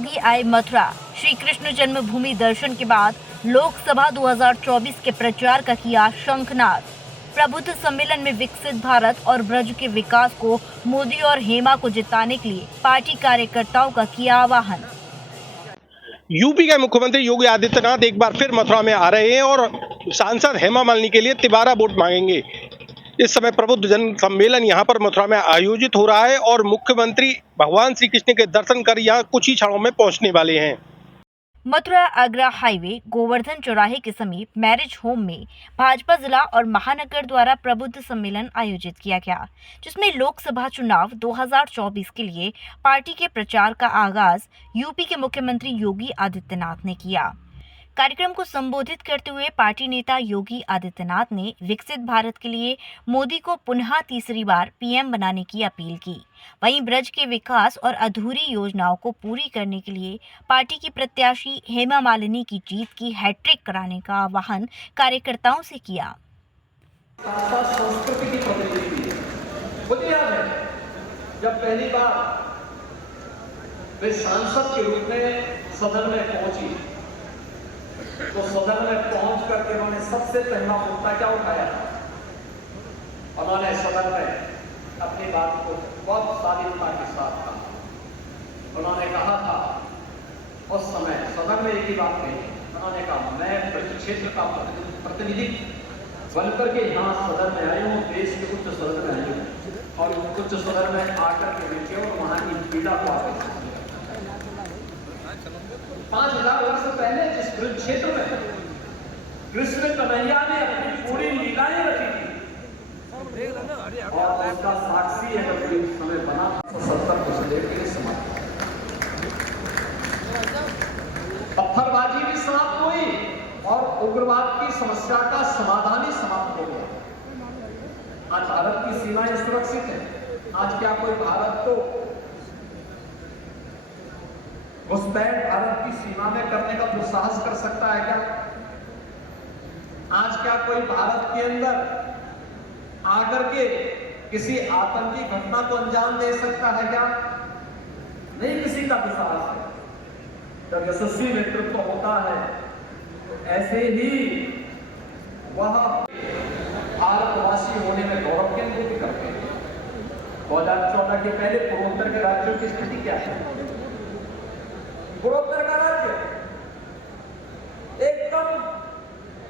योगी आए मथुरा। श्री कृष्ण जन्मभूमि दर्शन के बाद लोकसभा 2024 के प्रचार का किया शंखनाद। प्रबुद्ध सम्मेलन में विकसित भारत और ब्रज के विकास को मोदी और हेमा को जिताने के लिए पार्टी कार्यकर्ताओं का किया आह्वान। यूपी के मुख्यमंत्री योगी आदित्यनाथ एक बार फिर मथुरा में आ रहे हैं और सांसद हेमा मालिनी के लिए तिबारा वोट मांगेंगे। इस समय प्रबुद्ध जन सम्मेलन यहां पर मथुरा में आयोजित हो रहा है और मुख्यमंत्री भगवान श्री कृष्ण के दर्शन कर यहां कुछ ही क्षणों में पहुंचने वाले हैं। मथुरा आगरा हाईवे गोवर्धन चौराहे के समीप मैरिज होम में भाजपा जिला और महानगर द्वारा प्रबुद्ध सम्मेलन आयोजित किया गया, जिसमें लोकसभा चुनाव 2024 के लिए पार्टी के प्रचार का आगाज यूपी के मुख्यमंत्री योगी आदित्यनाथ ने किया। कार्यक्रम को संबोधित करते हुए पार्टी नेता योगी आदित्यनाथ ने विकसित भारत के लिए मोदी को पुनः तीसरी बार पीएम बनाने की अपील की। वहीं ब्रज के विकास और अधूरी योजनाओं को पूरी करने के लिए पार्टी की प्रत्याशी हेमा मालिनी की जीत की हैट्रिक कराने का आह्वान कार्यकर्ताओं से किया। संस्कृति की प्रतिनिधि जब पहली बार वे सांसद के रूप में सदन में पहुंची तो सदन में पहुंच करके उन्होंने सबसे पहला मुद्दा क्या उठाया था? उन्होंने सदन में अपनी बात को बहुत शालीनता के साथ कहा। उन्होंने कहा था उस समय सदन में एक ही बात कही, उन्होंने कहा मैं ब्रज क्षेत्र का प्रतिनिधि बनकर के यहाँ सदन में आई हूँ, देश के उच्च सदन में आई हूँ और उच्च सदन में आकर के बैठे और वहां की पीड़ा को आकर 5000 वर्ष पहले जिस ब्रज क्षेत्र में कृष्ण कन्हैया ने अपनी पूरी लीलाएं रखी थी और उसका साक्षी है जब एक समय बना 70 कुछ देर के लिए समाप्त। पत्थरबाजी भी समाप्त हुई और उग्रवाद की समस्या का समाधान ही समाप्त हो गया। आज भारत की सीमाएं सुरक्षित है। आज क्या कोई भारत को घुसपैठ भारत की सीमा में करने का दुस्साहस कर सकता है क्या? आज क्या कोई भारत के अंदर आकर के किसी आतंकी घटना को अंजाम दे सकता है क्या? नहीं, किसी का दुस्साहस है। जब यशस्वी नेतृत्व होता है तो ऐसे ही वह भारतवासी होने में गौरव की अनुभूति करते हैं। 2014 के पहले पूर्वोत्तर के राज्यों की स्थिति क्या है? पूर्वोत्तर का राज्य एकदम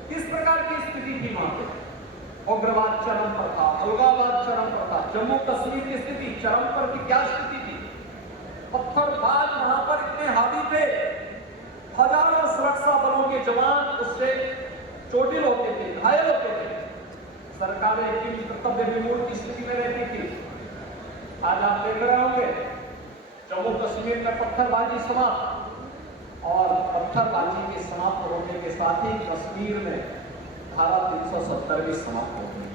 किस प्रकार की स्थिति थी वहां पे? उग्रवाद चरम पर था, अलगाववाद चरम पर था, जम्मू कश्मीर की स्थिति चरम पर की क्या स्थिति थी? पत्थरबाज वहां पर इतने हावी थे, हजारों सुरक्षा बलों के जवान उससे चोटिल होते थे, घायल होते थे। सरकारें इनकी कर्तव्य विमूढ़ की स्थिति में रहती थी। आज आप देख रहे होंगे जम्मू कश्मीर में पत्थरबाजी समाप्त और पत्थरबाजी के समाप्त होने के साथ ही कश्मीर में धारा 370 भी समाप्त हो गई।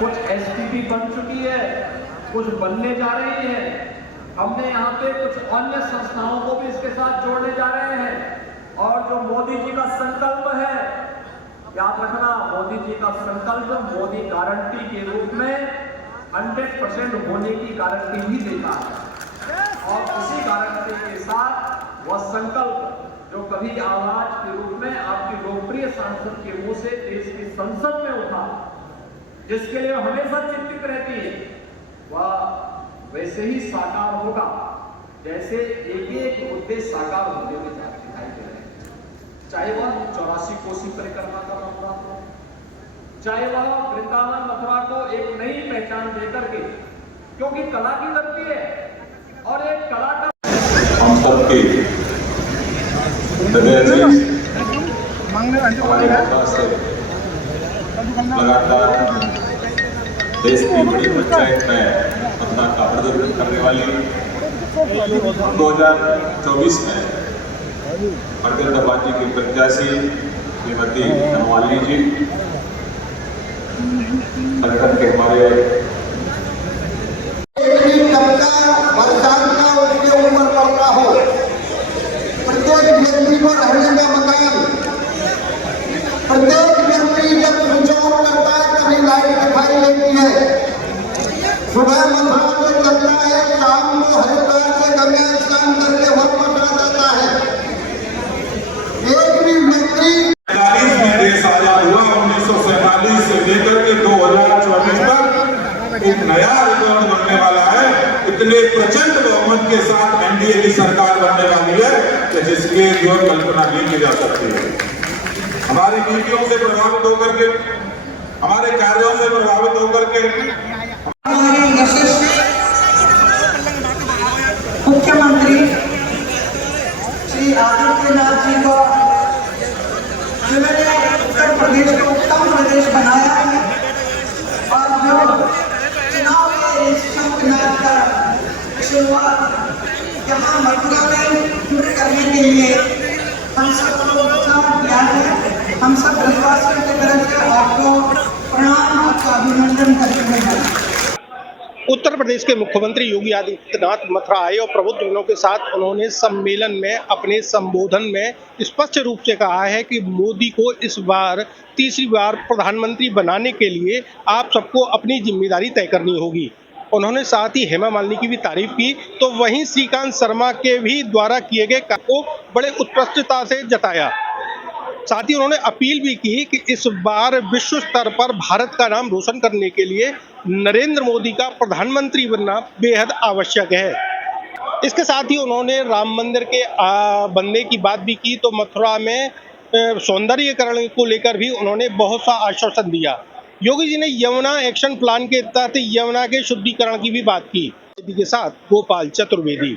कुछ एसटीपी बन चुकी है, कुछ बनने जा रही है। हमने यहाँ पे कुछ अन्य संस्थाओं को भी इसके साथ जोड़ने जा रहे हैं और जो मोदी जी का संकल्प है, याद रखना, मोदी जी का संकल्प मोदी गारंटी के रूप में 100% होने की गारंटी भी देता है और इसी गारंटी के साथ वह संकल्प जो कभी आवाज के रूप में आपकी लोकप्रिय सांसद के मुंह से देश की संसद में उठा, जिसके लिए हमेशा चिंतित रहती है, वह वैसे ही साकार होगा जैसे एक एक मुद्दे साकार होते हुए दिखाई दे रहे हैं। चाहे वह 84 कोसी परिक्रमा का मामला हो, चाहे वह वृंदावन मथुरा को एक नई पहचान देकर के, क्योंकि कला की धरती है और एक कला का हम सबके हृदय से लगातार देश की बड़ी पंचायत में अपना का प्रदर्शन करने वाली 2024 में भारतीय जनता पार्टी की प्रत्याशी श्रीमती हेमा मालिनी जी संगठन के हमारे प्रत्येक व्यक्ति को रहने का मकान, प्रत्येक व्यक्ति जब स्विच ऑन करता है तभी लाइट दिखाई देती है। सुबह मथुरा में चलता है, शाम को हरिद्वार से गंगा स्नान करके वह मथुरा जाता है। एक भी व्यक्ति 40 में देश आजाद हुआ, 1947 से लेकर के 2024 तक एक नया रिकॉर्ड बनने वाला है। इतने प्रचंड बहुमत के साथ एनडीए की सरकार बनने वाली है कि जिसकी जो कल्पना नहीं की जा सकती है। हमारी नीतियों से प्रभावित होकर के, हमारे कार्यों से प्रभावित होकर के हमारे यशस्वी मुख्यमंत्री श्री आदित्यनाथ जी को जिन्होंने उत्तर प्रदेश को उत्तम प्रदेश बनाया है और जो चुनाव के शंखनाद का शुरुआत यहाँ मथुरा में करने के लिए हम सबको उत्साह दिया है। हम सब देशवासियों की तरफ से आपको प्रणाम, आपका अभिनंदन करते हैं। उत्तर प्रदेश के मुख्यमंत्री योगी आदित्यनाथ मथुरा आए और प्रबुद्धजनों के साथ उन्होंने सम्मेलन में अपने संबोधन में स्पष्ट रूप से कहा है कि मोदी को इस बार तीसरी बार प्रधानमंत्री बनाने के लिए आप सबको अपनी जिम्मेदारी तय करनी होगी। उन्होंने साथ ही हेमा मालिनी की भी तारीफ की, तो वहीं श्रीकांत शर्मा के भी द्वारा किए गए काम को बड़े उत्कृष्टता से जताया। साथ ही उन्होंने अपील भी की कि इस बार विश्व स्तर पर भारत का नाम रोशन करने के लिए नरेंद्र मोदी का प्रधानमंत्री बनना बेहद आवश्यक है। इसके साथ ही उन्होंने राम मंदिर के बनने की बात भी की, तो मथुरा में सौंदर्यीकरण को लेकर भी उन्होंने बहुत सा आश्वासन दिया। योगी जी ने यमुना एक्शन प्लान के तहत यमुना के शुद्धिकरण की भी बात की। के साथ गोपाल चतुर्वेदी।